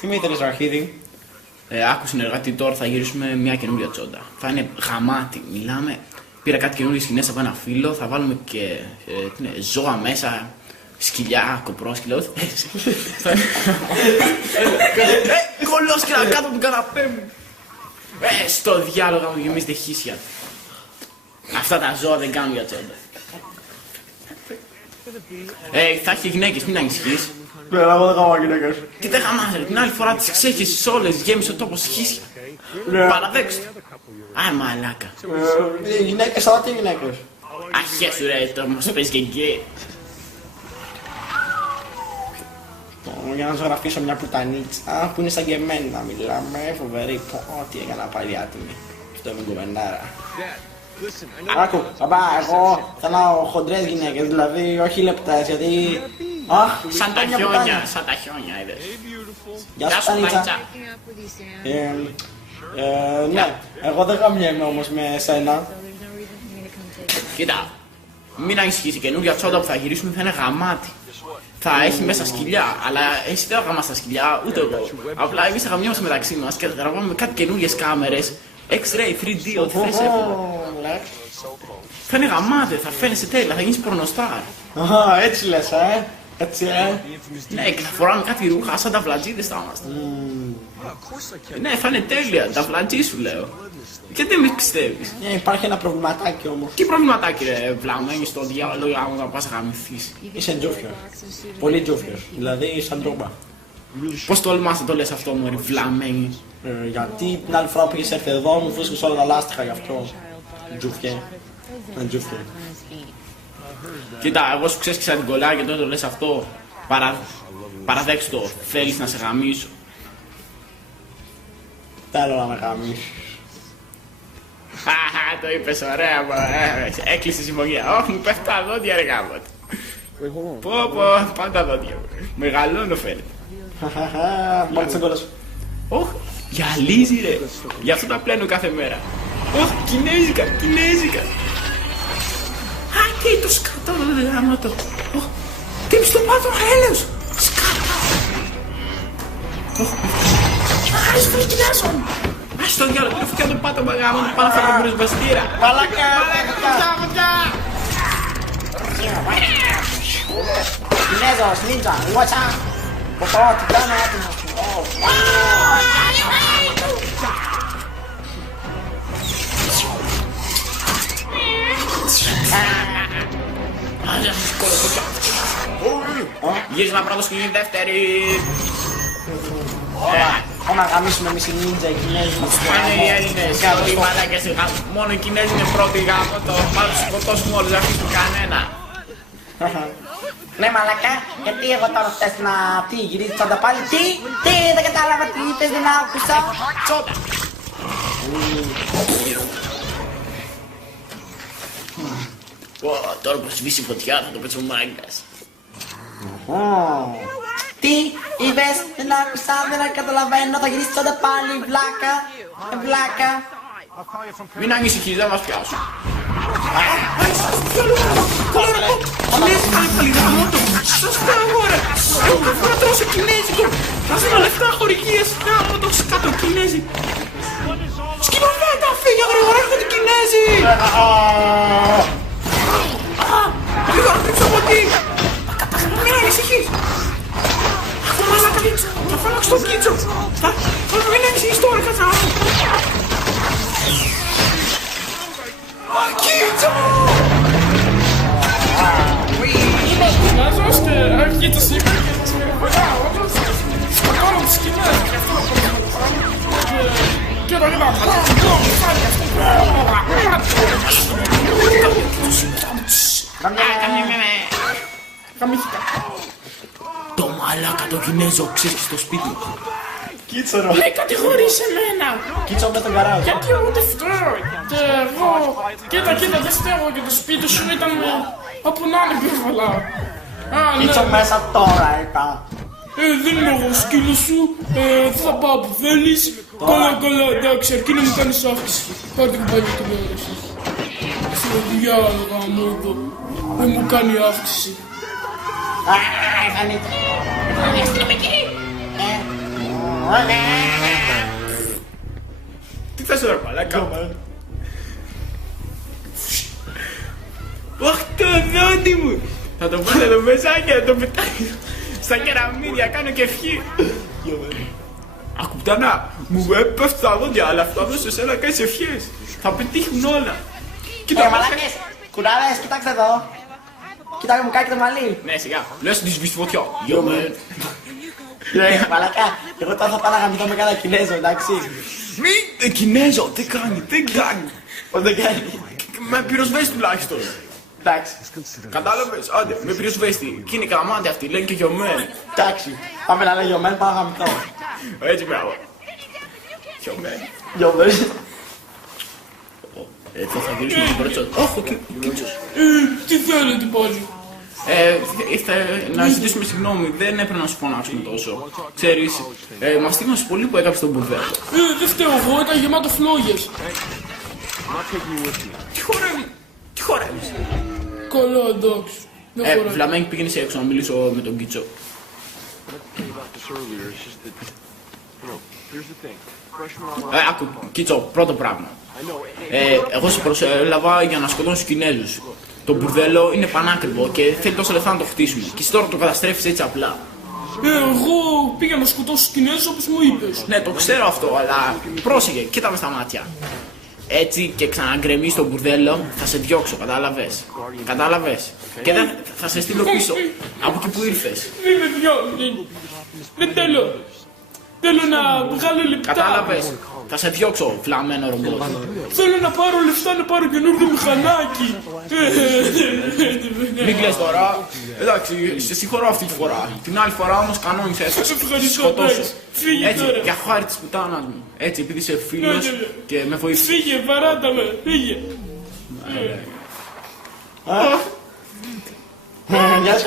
Τι με ήθελες αρχίδι? Άκου συνεργάτη, τώρα θα γυρίσουμε μια καινούργια τσόντα. Θα είναι γαμάτι, μιλάμε. Πήρα κάτι καινούργιες σκηνές από ένα φίλο, θα βάλουμε και ζώα μέσα, σκυλιά, κοπρόσκυλα. Κολόσκυλα κάτω από τον καναπέ μου. Στο διάλογο μου γεμίζετε χίσια. Αυτά τα ζώα δεν κάνουν για τσόντα. Θα έχει γυναίκες, μην ανησυχείς. Ναι, εγώ δεν γαμάω γυναίκες. Τι δεν γαμάζε, την άλλη φορά τις ξέχεσες όλες, γέμισε ο τόπος χίσια. Παραδέξτε. Μαλάκα. Γυναίκες, αλλά τι γυναίκες? Αχέσου ρε, το μας πες και γκέι. Για να ζωγραφίσω μια πουτανίτσα που είναι σαν και εμένα, μιλάμε, φοβερή. Τι έκανα πάλι άτιμη. Αυτό είναι κουβεντάρα. Άκου, μπαμπά, εγώ θέλω χοντρές γυναίκες, δηλαδή όχι λεπτές, γιατί... Σαν τα χιόνια, σαν τα χιόνια, είδες. Γεια σου Τανίτσα. Ναι, εγώ δεν γαμιέμαι όμως με εσένα. Κοίτα, μην ανησυχείς, η καινούργια τσόντα που θα γυρίσουμε θα είναι γαμάτι. Θα έχει μέσα σκυλιά, αλλά εσύ δεν θα γαμάς τα σκυλιά, ούτε εγώ. Απλά εμείς θα γαμιόμαστε μεταξύ μας και θα τραβάμε με κάτι καινούργιες κάμερες, X-ray, 3D, ό,τι θες εύκολα. Θα είναι γαμάτε, θα φαίνεσαι τέλεια, θα γίνεις πορνοστάρ. Έτσι λες, έτσι, Ναι, και θα φοράμε κάτι ρούχα σαν τα βλατζίδες θα είμαστε. Ναι, θα είναι τέλεια, τα βλατζί σου λέω. Γιατί δεν με πιστεύεις? Υπάρχει ένα προβληματάκι όμως. Τι προβληματάκι ρε βλαμμένη στο διάλογο άμα να πας να γαμηθείς? Είσαι τζούφιος. Πολύ τζούφιος. Δηλαδή σαν τζόμπα. Πώς τολμάς να το λες αυτό μου ρε βλαμμένη? Γιατί την άλλη φορά που είχες έρθει εδώ μου βρίσκεις όλα τα λάστιχα γι' αυτό. Τζούφιε. Τζούφιε. Κοίτα, εγώ σου ξέσκησα την κολλά και τώρα το λες αυτό. Παραδέξτε το, θέλεις να σε γαμίσω? Θέλω να με γαμίσεις. Το είπες ωραία, έκλεισε συμφωνία. Όχι, μου πέφτουν τα δόντια ρε γάμο. Πω, πάντα τα δόντια μου. Μεγαλώνω φαίνεται. Μόλις την κόλλα σου. Όχι, γυαλίζει ρε. Γι' αυτό τα πλένω κάθε μέρα. Όχι, κινέζικα, κινέζικα. Τι το σκατό, δεν γάμω το. Τι στο πάτο, έλεος. Σκατό. Άρες το σκυλάσω. Ας το διάλογο, την φωτιά του πάτο μαγάμο, πάνω θα βρω μπαστήρα. Μαλάκα, φωτιά. Κινέζος, νίντζα, γουάτσα. Ποτό, τι κάνω άτιμος. Γύρισμα πρώτο σκηνή, δεύτερη. Πάμε να γαμίσουμε εμείς οι νίντζα, οι Κινέζοι. Πάνε οι Έλληνες, όλοι οι μαλάκες. Μόνο οι Κινέζοι είναι πρώτοι γάμο. Το πάμε να σκοτώσουμε όλους, δεν αφήσουμε κανένα. Ναι μαλακά, γιατί εγώ τώρα θες να γυρίζει τσόντα πάλι? Τι, δεν κατάλαβα τι είπες, δεν άκουσα. Τσόντα. Τώρα που σβήσει η φωτιά θα το πέτσω μάγκας. Τι είπες, δεν άκουσα, δεν καταλαβαίνω, θα γυρίσει τσόντα πάλι, βλάκα, βλάκα. Μην ανησυχείς, δεν μας πιάσουν. Κινέζικα είναι πάλι γάμο το. Σας φτάγω ρε. Εγώ θα τρώω σε κινέζικο. Θα δίνω λεφτά χορηγίες. Γάμο το σκάτω Κινέζι. Σκηνοβέτα φύγε γρήγορα, έρχονται οι Κινέζοι. Λίγο να κρύψω από τι. Μην ανησυχείς. Αυτό μαλάκα δείξω. Θα φωνάξω τον Κίτσο. Μην ανησυχείς τώρα, κάτσα. Κίτσο! Нажёшь, какие-то снимки, потом скинаешь, Το μαλάκα το Κινέζο ξέρεις στο σπίτι. Κίτσο ρε. Ναι, κατηγορείς εμένα. Κίτσο με τον καράζ. Γιατί εγώ δεν φταίω. Και εγώ, κοίτα, δεν φταίω και το σπίτι σου ήταν από να είναι πυρβολά. Κίτσο μέσα τώρα είπα. Δεν είμαι εγώ σκύλο σου, θα πάω που θέλεις. Καλά, εντάξει, αρκεί να μου κάνεις αύξηση. Πάρτε και πάλι τηλεόραση. Στο διάλογο γάμο εδώ, δεν μου κάνει αύξηση. Ανίτα. Τι θες ρε μαλάκα. Ωχ το δόντι μου. Θα το βάλω εδώ μέσα και θα το πετάξω στα κεραμίδια, κάνω και ευχή. Ακουπτανά, μου έπεφτει τα δόντια, αλλά αυτά εδώ σε σένα κάνεις ευχές. Θα πετύχουν όλα. Κοίτα μαλάκες, κουράδες, κοιτάξτε εδώ. Κοίτα μου κάνει το μαλλί. Ναι σιγά, λες τη σβήσει φωτιά. Yo man. Μαλάκα, εγώ τώρα θα πάω να γαμηθώ με κάνα Κινέζο, εντάξει. Μη, Κινέζο, τι κάνει, τι κάνει. Πώς δεν κάνει. Με πυροσβέστη τουλάχιστον. Εντάξει. Κατάλαβες, άντε, με πυροσβέστη. Κι είναι καμάτι αυτή, λένε και γιωμένη. Εντάξει. Πάμε να λέει γιωμένη, πάω να γαμηθώ. Έτσι μπράβο. Γιωμένη. Γιωμένη. Θα γυρίσουμε την πρώτη. Όχι, Κίτσος. Τι θέλετε πάλι. Ήρθε να ζητήσουμε συγγνώμη, δεν έπρεπε να σου φωνάξουμε τόσο. Ξέρεις, μας θύμασες πολύ που έκαψες τον μπουρδέλο. Δεν φταίω εγώ, ήταν γεμάτο φλόγες. Τι χορεύεις. Καλά, εντάξει. Βλαμένκ, πήγαινε σε έξω να μιλήσω με τον Κίτσο. Άκου, Κίτσο, πρώτο πράγμα. Εγώ σε προσέλαβα για να σκοτώσω τους Κινέζους. Το μπουρδέλο είναι πανάκριβο και θέλει τόσα λεφτά να το χτίσουμε. Και εσύ τώρα το καταστρέφεις έτσι απλά. Εγώ πήγα να σκοτώσω τους Κινέζους όπως μου είπες. Ναι, το ξέρω αυτό, αλλά πρόσεχε, κοίτα με στα μάτια. Έτσι και ξαναγκρεμείς το μπουρδέλο, θα σε διώξω, κατάλαβες. Κατάλαβες. Και δεν θα σε στείλω πίσω, από εκεί που ήρθες. Μην με διώχνει. Δεν θέλω. Θέλω να βγάλω λεπτά. Κατάλαβες. Θα σε διώξω, φλαμμένο ρομπότ. Θέλω να πάρω λεφτά να πάρω καινούργιο μηχανάκι. Μην κλαις τώρα. Εντάξει, σε συγχωρώ αυτή τη φορά. Την άλλη φορά όμως κανόνισε. Σε ευχαριστώ, εντάξει. Φύγε έτσι, τώρα. για χάρη της πουτάνας μου. Έτσι, επειδή είσαι φίλος και με βοηθείς. Φύγε, παράτα με. Φύγε. Γεια σου.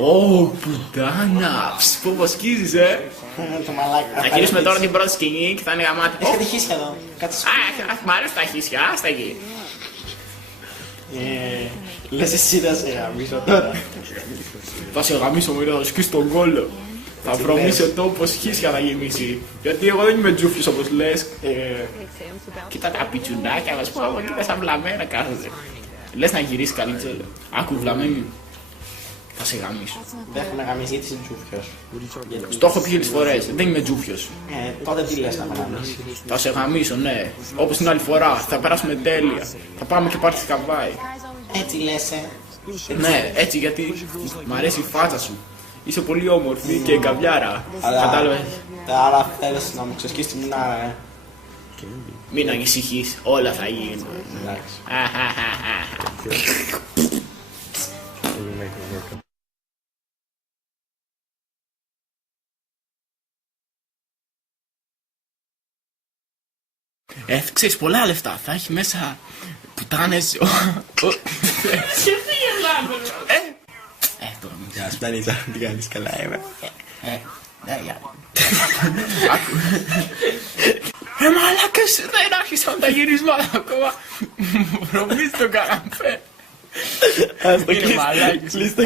Ω, πουτάνα. Πω σκίζεις, Το μαλάκα. Θα γυρίσουμε τώρα την πρώτη σκηνή και θα είναι γαμάτι. Έχει κάτι χίσια εδώ. Κάτσε σου. Μ' αρέσουν τα χίσια, άστα εκεί. Λες εσύ να σε γαμίσω τώρα. Θα σε γαμίσω μου, θα σκίσει τον κόλλο. Θα βρωμίσω τόπος χίσια θα γεμίσει. Γιατί εγώ δεν είμαι τζούφιος όπως λες. Κοίτα τα πιτσουνάκια μας πω, κοίτα σαν βλαμμένα κάθονται. Λες να γυρίσει καλύτερα. Άκου βλαμμένη. Θα σε γαμίσω. Δεν έχουμε γαμίσει γιατί είσαι τζούφιος. Στο έχω πει χίλιες φορές, δεν είμαι τζούφιος. Τότε τι λες να με γαμίσεις. Θα σε γαμίσω, ναι. Όπως την άλλη φορά, θα περάσουμε τέλεια. Θα πάμε και πάρτι καβάη. Έτσι λες, Ναι, έτσι γιατί μ' αρέσει η φάτσα σου. Είσαι πολύ όμορφη και καβιάρα. Αλλά- Κατάλαβες. Αλλά θέλεις να μου ξεσκίσεις τη μουνάρα, Μην ανησυχείς, όλα θα γίνουν. Εντάξει. Ξέρεις, πολλά λεφτά. Θα έχει μέσα πουτάνες. Και φύγε, Λάμπερο. Τώρα μου Γεια σου Τανίτσα, τι κάνεις, καλά είμαι. ναι, για. Άκου. Μαλάκες, δεν άρχισαν τα γυρίσματα ακόμα. Βρωμείς το καραμπέ. Είναι μαλάκες. Κλείς το.